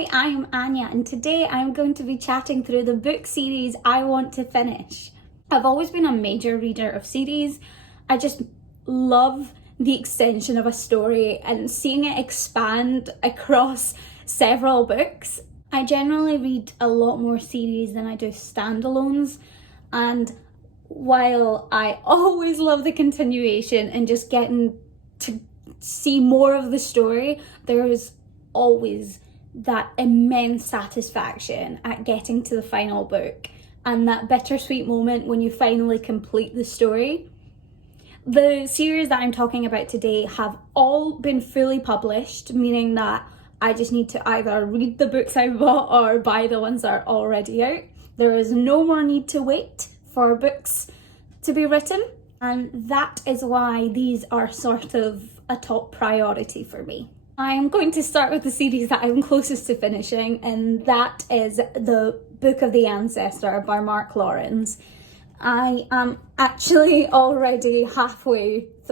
Hi, I'm Anya, and today I'm going to be chatting through the book series I want to finish. I've always been a major reader of series. I just love the extension of a story and seeing it expand across several books. I generally read a lot more series than I do standalones, and while I always love the continuation and just getting to see more of the story, there is always that immense satisfaction at getting to the final book and that bittersweet moment when you finally complete the story. The series that I'm talking about today have all been fully published, meaning that I just need to either read the books I bought or buy the ones that are already out. There is no more need to wait for books to be written, and that is why these are sort of a top priority for me. I'm going to start with the series that I'm closest to finishing, and that is the Book of the Ancestor by Mark Lawrence. I am actually already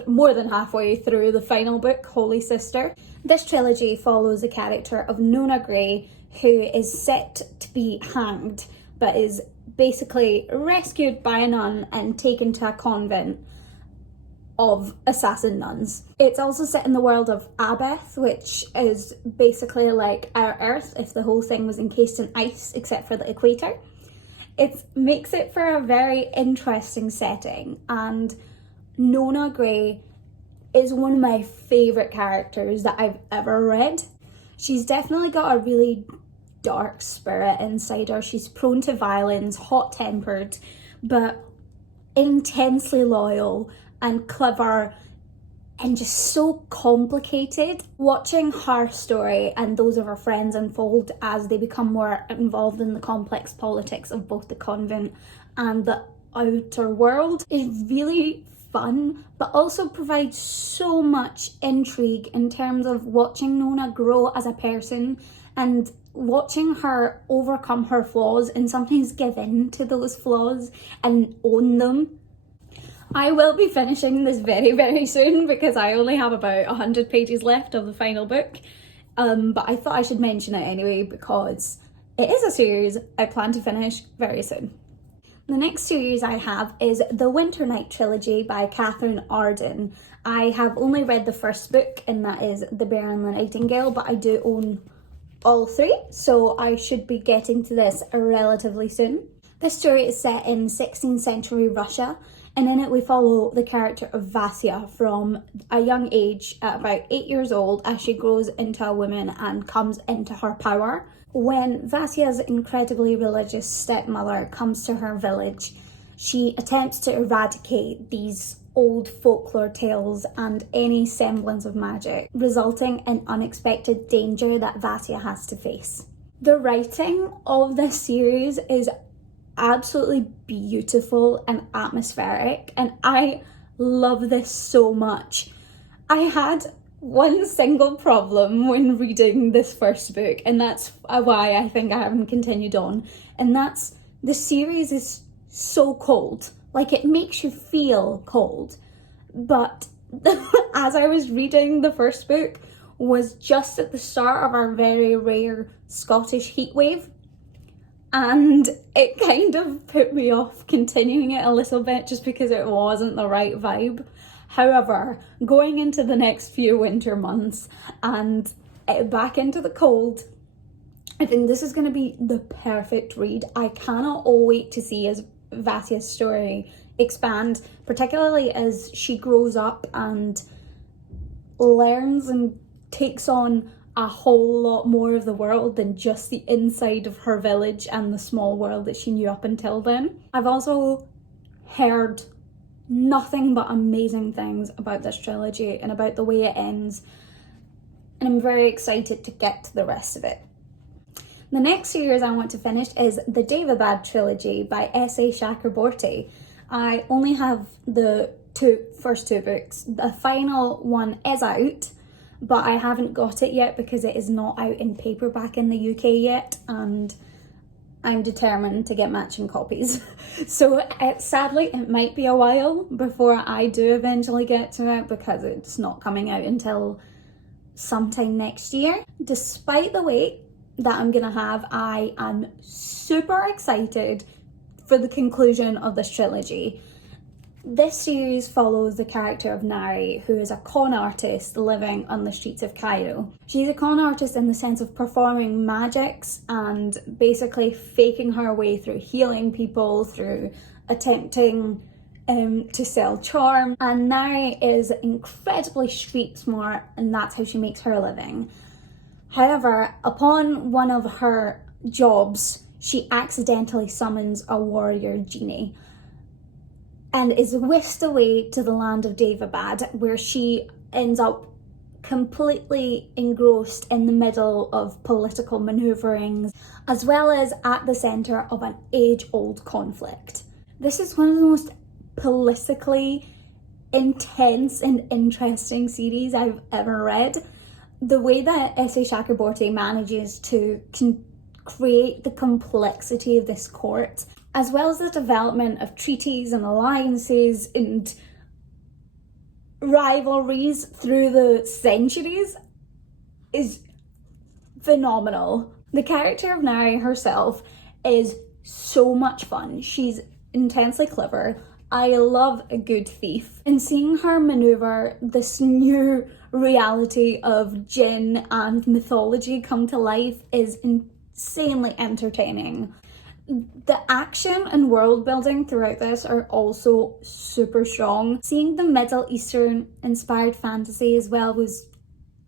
more than halfway through the final book, Holy Sister. This trilogy follows the character of Nona Gray, who is set to be hanged, but is basically rescued by a nun and taken to a convent of assassin nuns. It's also set in the world of Abeth, which is basically like our Earth if the whole thing was encased in ice except for the equator. It makes it for a very interesting setting, and Nona Gray is one of my favourite characters that I've ever read. She's definitely got a really dark spirit inside her. She's prone to violence, hot-tempered, but intensely loyal and clever and just so complicated. Watching her story and those of her friends unfold as they become more involved in the complex politics of both the convent and the outer world is really fun, but also provides so much intrigue in terms of watching Nona grow as a person and watching her overcome her flaws and sometimes give in to those flaws and own them. I will be finishing this very, very soon because I only have about 100 pages left of the final book, but I thought I should mention it anyway because it is a series I plan to finish very soon. The next series I have is the Winter Night Trilogy by Catherine Arden. I have only read the first book, and that is The Bear and the Nightingale, but I do own all three, so I should be getting to this relatively soon. This story is set in 16th century Russia, and in it we follow the character of Vasya from a young age, at about 8 years old, as she grows into a woman and comes into her power. When Vasya's incredibly religious stepmother comes to her village, she attempts to eradicate these old folklore tales and any semblance of magic, resulting in unexpected danger that Vasya has to face. The writing of this series is absolutely beautiful and atmospheric, and I love this so much. I had one single problem when reading this first book, and that's why I think I haven't continued on, and that's the series is so cold. Like, it makes you feel cold, but as I was reading the first book was just at the start of our very rare Scottish heatwave, and it kind of put me off continuing it a little bit just because it wasn't the right vibe. However, going into the next few winter months and back into the cold, I think this is going to be the perfect read. I cannot wait to see as Vasya's story expand, particularly as she grows up and learns and takes on a whole lot more of the world than just the inside of her village and the small world that she knew up until then. I've also heard nothing but amazing things about this trilogy and about the way it ends, and I'm very excited to get to the rest of it. The next series I want to finish is the Devabad Trilogy by S.A. Chakraborty. I only have the first two books. The final one is out, but I haven't got it yet because it is not out in paperback in the UK yet, and I'm determined to get matching copies. So sadly, it might be a while before I do eventually get to it because it's not coming out until sometime next year. Despite the wait, that I'm gonna have. I am super excited for the conclusion of this trilogy. This series follows the character of Nari, who is a con artist living on the streets of Cairo. She's a con artist in the sense of performing magics and basically faking her way through healing people, through attempting to sell charm. And Nari is incredibly street smart, and that's how she makes her living. However, upon one of her jobs, she accidentally summons a warrior genie and is whisked away to the land of Devabad, where she ends up completely engrossed in the middle of political manoeuvrings, as well as at the centre of an age-old conflict. This is one of the most politically intense and interesting series I've ever read. The way that S.A. Chakraborty manages to create the complexity of this court, as well as the development of treaties and alliances and rivalries through the centuries, is phenomenal. The character of Nari herself is so much fun. She's intensely clever. I love a good thief. And seeing her maneuver this new reality of jinn and mythology come to life is insanely entertaining. The action and world building throughout this are also super strong. Seeing the Middle Eastern inspired fantasy as well was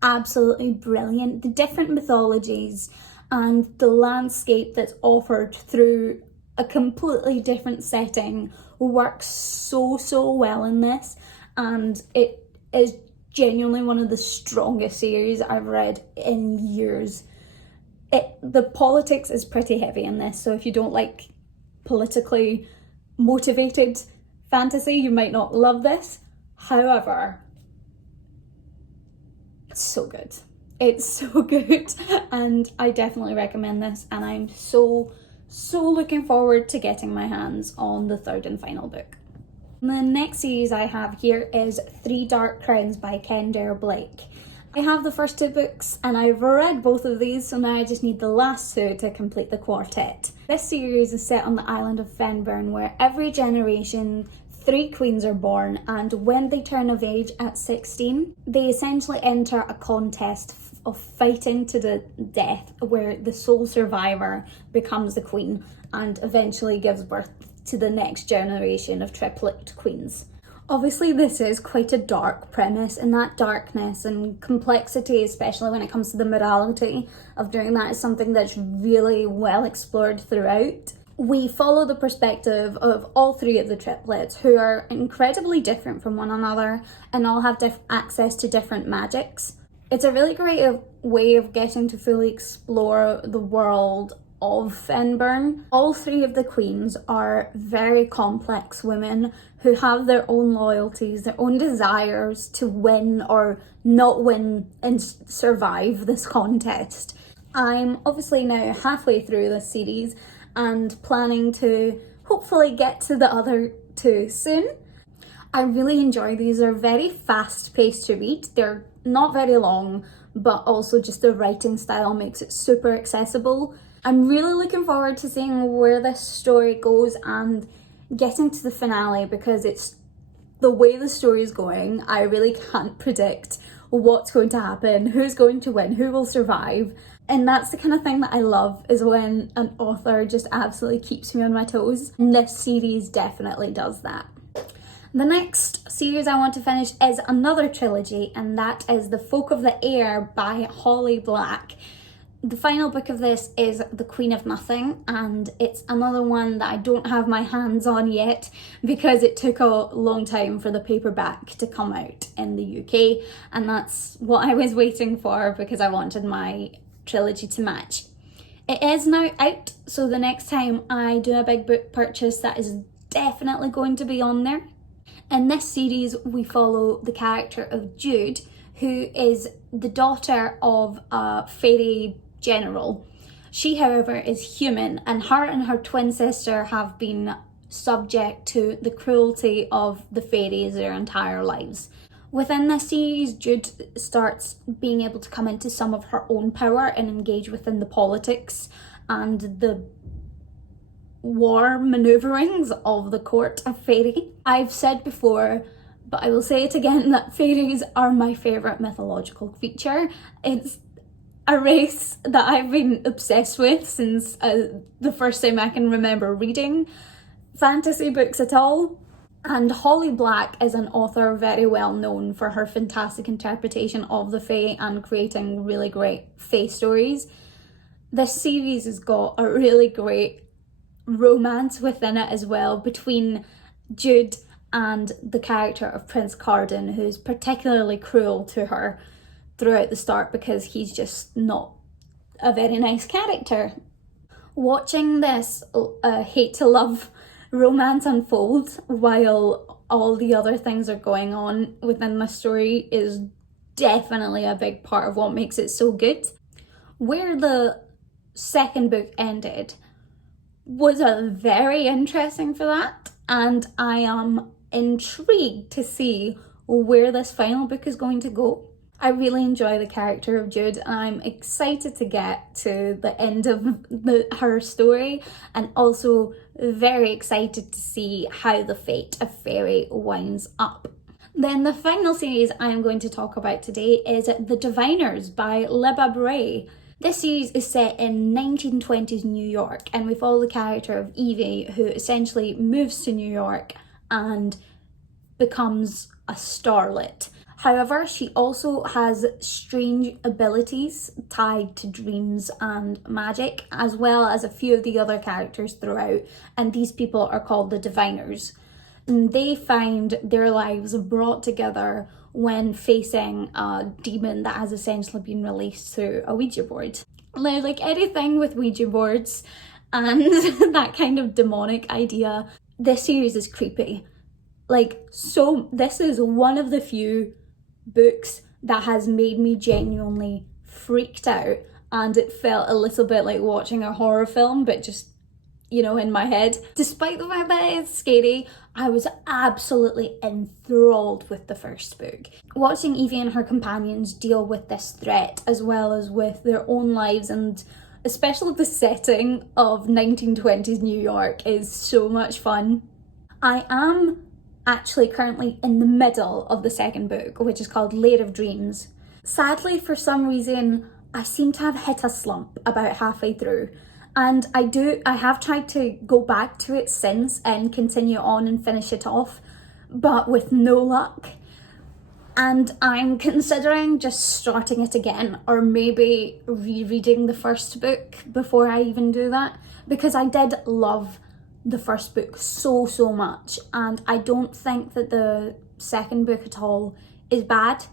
absolutely brilliant. The different mythologies and the landscape that's offered through a completely different setting works so well in this, and it is genuinely one of the strongest series I've read in years. The politics is pretty heavy in this, so if you don't like politically motivated fantasy, you might not love this. However, it's so good. It's so good, and I definitely recommend this, and I'm so looking forward to getting my hands on the third and final book. The next series I have here is Three Dark Crowns by Kendare Blake. I have the first two books and I've read both of these, so now I just need the last two to complete the quartet. This series is set on the island of Fenburn, where every generation 3 queens are born, and when they turn of age at 16, they essentially enter a contest of fighting to the death, where the sole survivor becomes the queen and eventually gives birth to the next generation of triplet queens. Obviously this is quite a dark premise, and that darkness and complexity, especially when it comes to the morality of doing that, is something that's really well explored throughout. We follow the perspective of all 3 of the triplets, who are incredibly different from one another and all have access to different magics. It's a really great way of getting to fully explore the world of Fenburn. All 3 of the queens are very complex women who have their own loyalties, their own desires to win or not win and survive this contest. I'm obviously now halfway through this series and planning to hopefully get to the other 2 soon. I really enjoy these. They're very fast paced to read. They're not very long, but also just the writing style makes it super accessible. I'm really looking forward to seeing where this story goes and getting to the finale, because it's the way the story is going. I really can't predict what's going to happen, who's going to win, who will survive. And that's the kind of thing that I love, is when an author just absolutely keeps me on my toes. And this series definitely does that. The next series I want to finish is another trilogy, and that is The Folk of the Air by Holly Black. The final book of this is The Queen of Nothing, and it's another one that I don't have my hands on yet because it took a long time for the paperback to come out in the UK, and that's what I was waiting for because I wanted my trilogy to match. It is now out, so the next time I do a big book purchase, that is definitely going to be on there. In this series, we follow the character of Jude, who is the daughter of a fairy general. She, however, is human, and her twin sister have been subject to the cruelty of the fairies their entire lives. Within this series, Jude starts being able to come into some of her own power and engage within the politics and the war manoeuvrings of the court of fairy. I've said before, but I will say it again, that fairies are my favourite mythological creature. It's a race that I've been obsessed with since the first time I can remember reading fantasy books at all. And Holly Black is an author very well known for her fantastic interpretation of the Fae and creating really great Fae stories. This series has got a really great romance within it as well, between Jude and the character of Prince Carden, who's particularly cruel to her throughout the start because he's just not a very nice character. Watching this hate to love romance unfold while all the other things are going on within the story is definitely a big part of what makes it so good. Where the second book ended was very interesting for that, and I am intrigued to see where this final book is going to go. I really enjoy the character of Jude, and I'm excited to get to the end of her story, and also very excited to see how the fate of Fairy winds up. Then the final series I'm going to talk about today is The Diviners by Libba Bray. This series is set in 1920s New York, and we follow the character of Evie, who essentially moves to New York and becomes a starlet. However, she also has strange abilities tied to dreams and magic, as well as a few of the other characters throughout, and these people are called the Diviners. And they find their lives brought together when facing a demon that has essentially been released through a Ouija board. Like anything with Ouija boards and that kind of demonic idea, this series is creepy. So this is one of the few books that has made me genuinely freaked out, and it felt a little bit like watching a horror film, but just, in my head. Despite the fact that it's scary, I was absolutely enthralled with the first book. Watching Evie and her companions deal with this threat, as well as with their own lives, and especially the setting of 1920s New York, is so much fun. I am actually currently in the middle of the second book, which is called Lair of Dreams. Sadly, for some reason, I seem to have hit a slump about halfway through, and I have tried to go back to it since and continue on and finish it off, but with no luck. And I'm considering just starting it again, or maybe rereading the first book before I even do that, because I did love the first book so much, and I don't think that the second book at all is bad.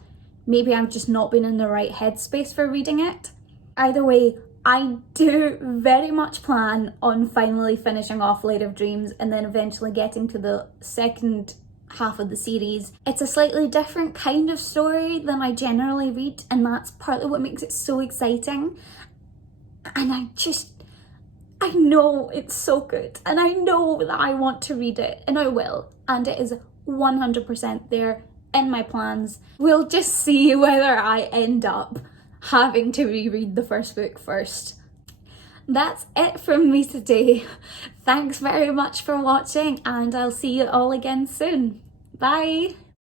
Maybe I've just not been in the right headspace for reading it. Either way, I do very much plan on finally finishing off Lair of Dreams and then eventually getting to the second half of the series. It's a slightly different kind of story than I generally read, and that's partly what makes it so exciting. And I know it's so good, and I know that I want to read it, and I will, and it is 100% there in my plans. We'll just see whether I end up having to reread the first book first. That's it from me today. Thanks very much for watching, and I'll see you all again soon. Bye!